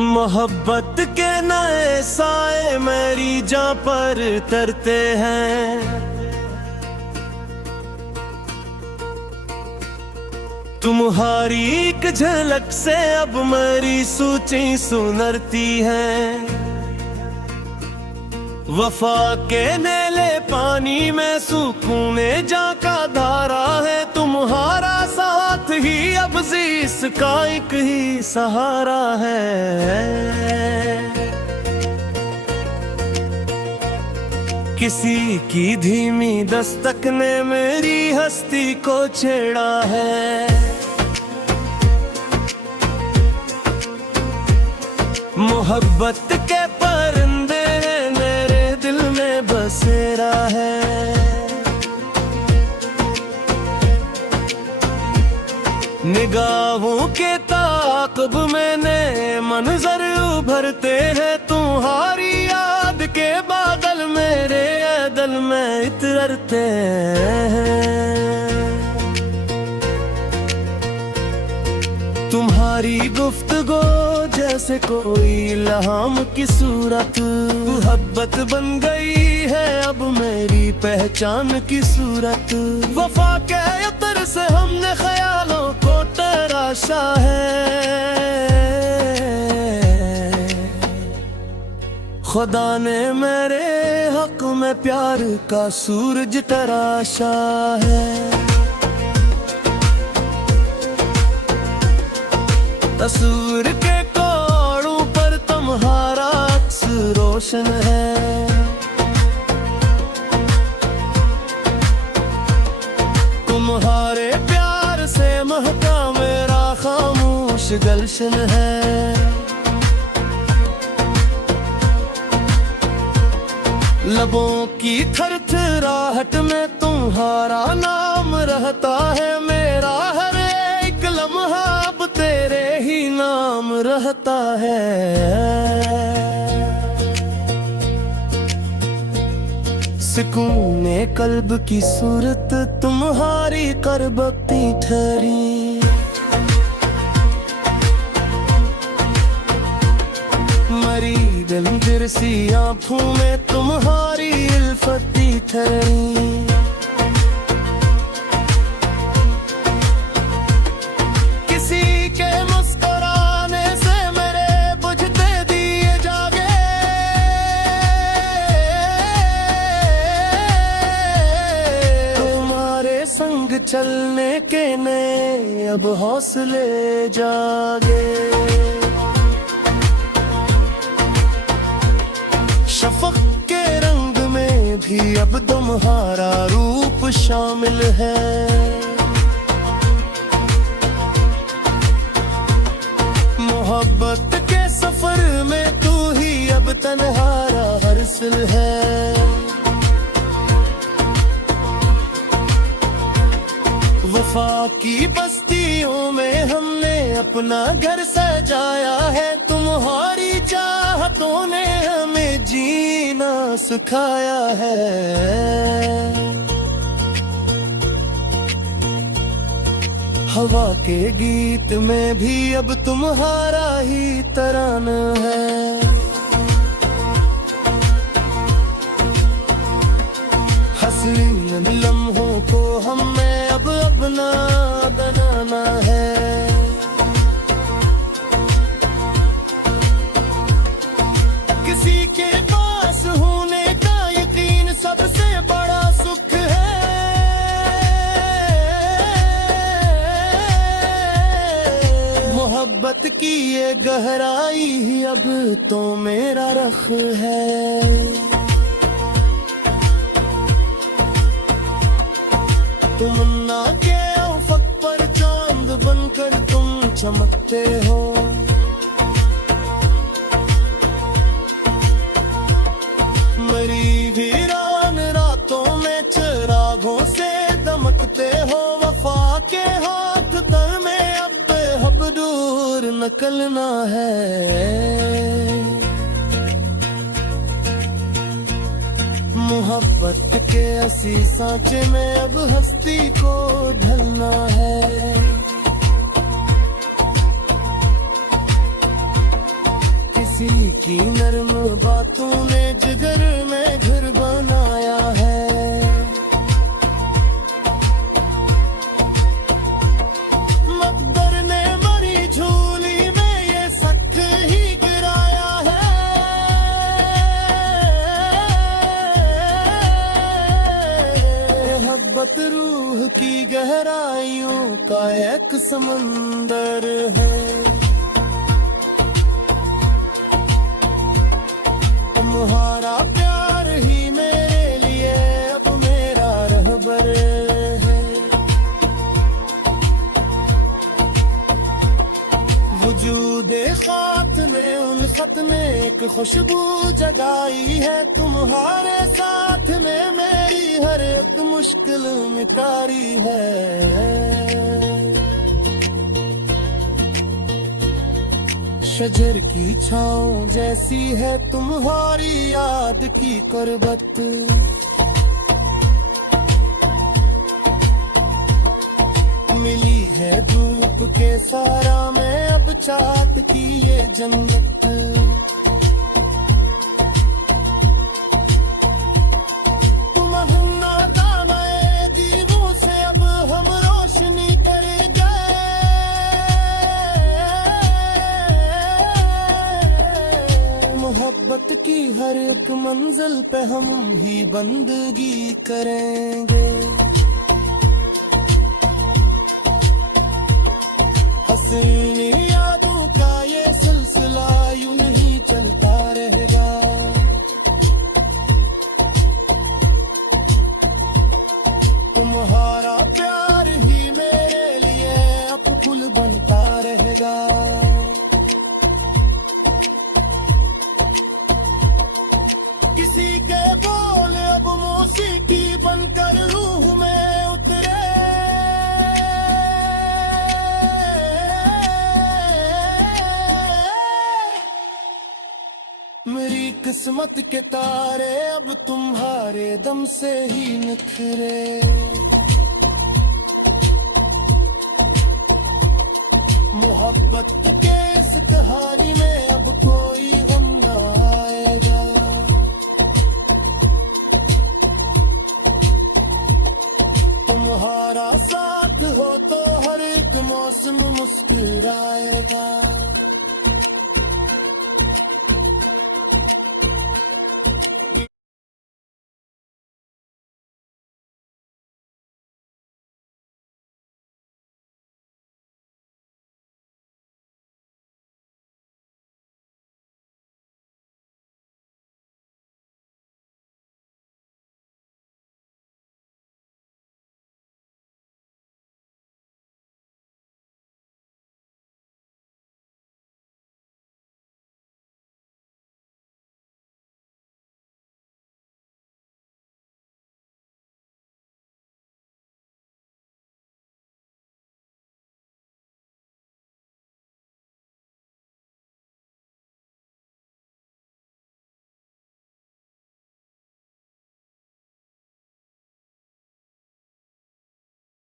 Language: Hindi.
मोहब्बत के नए साए मेरी जान पर तरते हैं। तुम्हारी एक झलक से अब मेरी सूची सुनरती है। वफा के नीले पानी में सुकून जा का धारा है। तुम्हारा साथ ही अब इसका एक ही सहारा है। किसी की धीमी दस्तक ने मेरी हस्ती को छेड़ा है। मोहब्बत के परिंदे मेरे दिल में बसेरा है। निगाहों के ताक़ुब मैंने मंजर उभरते हैं। तुम्हारी याद के बादल मेरे दिल में इतरते हैं। तुम्हारी गुफ्तगू जैसे कोई इल्हाम की सूरत। मोहब्बत बन गई है अब मेरी पहचान की सूरत। वफा के अतर से हमने ख्यालों को तराशा है। खुदा ने मेरे हक में प्यार का सूरज तराशा है। तस्वीर के कोड़ों पर तुम्हारा अक्स रोशन है। तुम्हारे प्यार से महका मेरा खामोश गुलशन है। लबों की थरथराहट में तुम्हारा नाम रहता है। मेरा हर एक लम्हा अब तेरे ही नाम रहता है। सुकूने कल्ब की सूरत तुम्हारी करबती ठहरी। मरी दिल सी आँखों में तुम्हारी इल्फती ठहरी। किसी के मुस्कुराने से मेरे बुझते दिए जागे। तुम्हारे संग चलने के नए अब हौसले जागे। शफ़क़ के रंग में भी अब तुम्हारा रूप शामिल है। मोहब्बत के सफर में तू ही अब तन्हारा हर्सिल है। वफा की बस्तियों में हमने अपना घर सजाया है। तुम्हारी चाहतों ने हमें जीना सिखाया है। हवा के गीत में भी अब तुम्हारा ही तराना है। हसीन लम्हों को हमें अब अपना बनाना है। किसी के पास होने का यकीन सबसे बड़ा सुख है। मोहब्बत की ये गहराई ही अब तो मेरा रख है। तमन्ना के उफ़क़ पर चांद बनकर तुम चमकते हो। मेरी वीरान रातों में चिरागों से दमकते हो। वफा के हाथ तर में अब दूर निकलना है। मोहब्बत के ऐसी सांचे में अब हस्ती को ढलना है। किसी की नर्म बातों ने जिगर में घर बनाया है। मकबर ने मरी झूली में ये सख ही गिराया है। मोहब्बत रूह की गहराइयों का एक समंदर है। तुम्हारा प्यार ही मेरे लिए अब मेरा रहबर है। वजूदे खात ने उल्फत ने एक खुशबू जगाई है। तुम्हारे साथ में मेरी हर एक मुश्किल मिटारी है। शजर की छाँव जैसी है तुम्हारी याद की कुर्बत। मिली है धूप के सारा में अब चाहत की ये जन्नत। तुम हम नादाने दीवों से अब हम रोशनी कर मोहब्बत की हर एक मंजिल पे हम ही बंदगी करेंगे। हसीनी यादों का ये सिलसिला यूं नहीं चलता रहेगा। तुम्हारा प्यार ही मेरे लिए अब फूल बनता रहेगा। किसी के बोल अब मौसीकी बनकर रूह में उतरे। मेरी किस्मत के तारे अब तुम्हारे दम से ही निखरे। मोहब्बत के इस कहानी में अब कोई गम ना आएगा। तुम्हारा साथ हो तो हर एक मौसम मुस्कुराएगा।